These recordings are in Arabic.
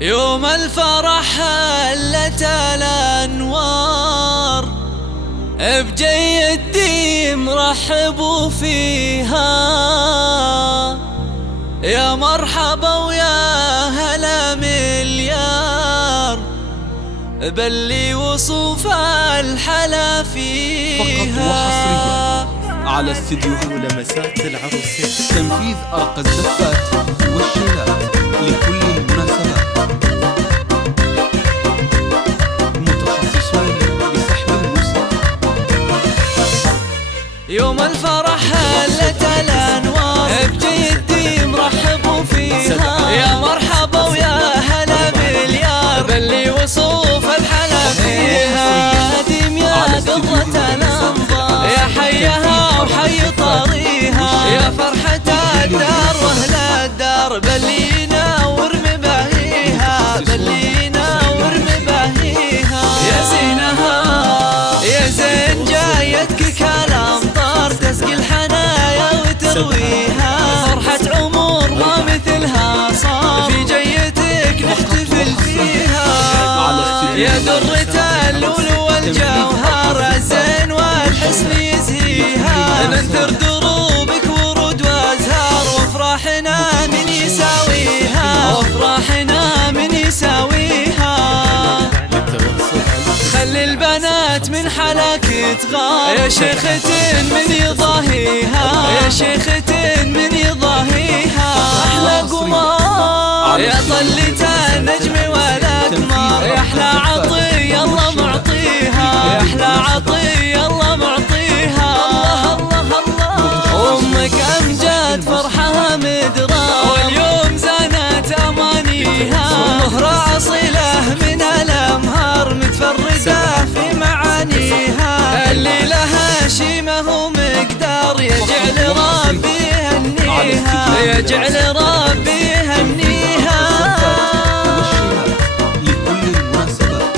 يوم الفرح هلت الأنوار، بجي الديم رحبوا فيها. يا مرحبا ويا هلا مليار، بلي وصوف الحلا فيها. فقط وحصريا على استديو لمسات العروسين. تنفيذ أرق الزفات والشيلات لكل المناسبات. متخصصون بسحب الموسيقى. يوم الفرح هلت الأنوار، بجي الديم رحبوا فيها. يا مرحبا ويا هلا مليار، بلي وصوف الحلا فيها. ديم يا قطرة الأنظار، يا حيها وحي طاريها. يا فرحة الدار واهل الدار، بلي ينور مباهيها، بلي ينور مباهيها. يا زينها يا زين جايتك كالامطار، تسقي الحنايا وترويها. فرحة عمر ما مثلها صار، في جيتك نحتفل فيها. يا درة اللؤلؤ والجوهر، الزين والحسن يزهيها. ننثر دروبك ورود وازهار، وافراحنا من يساويها، وافراحنا من يساويها. خلي البنات من حلاك تغار، يا شيخة من يضاهيها، يا شيخة من يضاهيها. أحلى قمار يا طلة النجم والأقمار، يا أحلى عطية الله معطيها، يا أحلى عطية الله معطيها. الله الله الله. أمك أمجاد فرحها مدرار، واليوم زانت أمانيها. مهرة أصيلة من الأمهار، متفردة في معانيها. اللي لها شي ما هو مقدار، يجعل ربي يهنيها، يجعل ربي يهنيها. لكل المناسبات.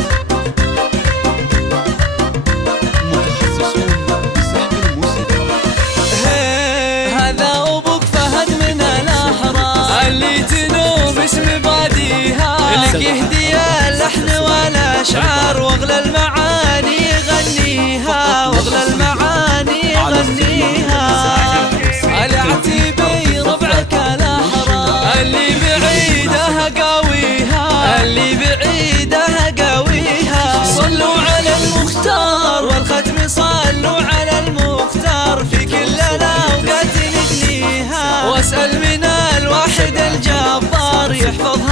متخصصون بسحب الموسيقى. هذا أبوك فهد من الأحرار، اللي تنوب اسم باديها. لك يهدي اللحن والأشعار، واغلى المعاني غنيها، واغلى المعاني غنيها. العتيبي ربعك الأحرار، اللي بعيده قاويها، اللي بعيده قاويها. صلوا على المختار والختم، صلوا على المختار، في كل الأوقات ندنيها. واسأل من الواحد الجبار، يحفظها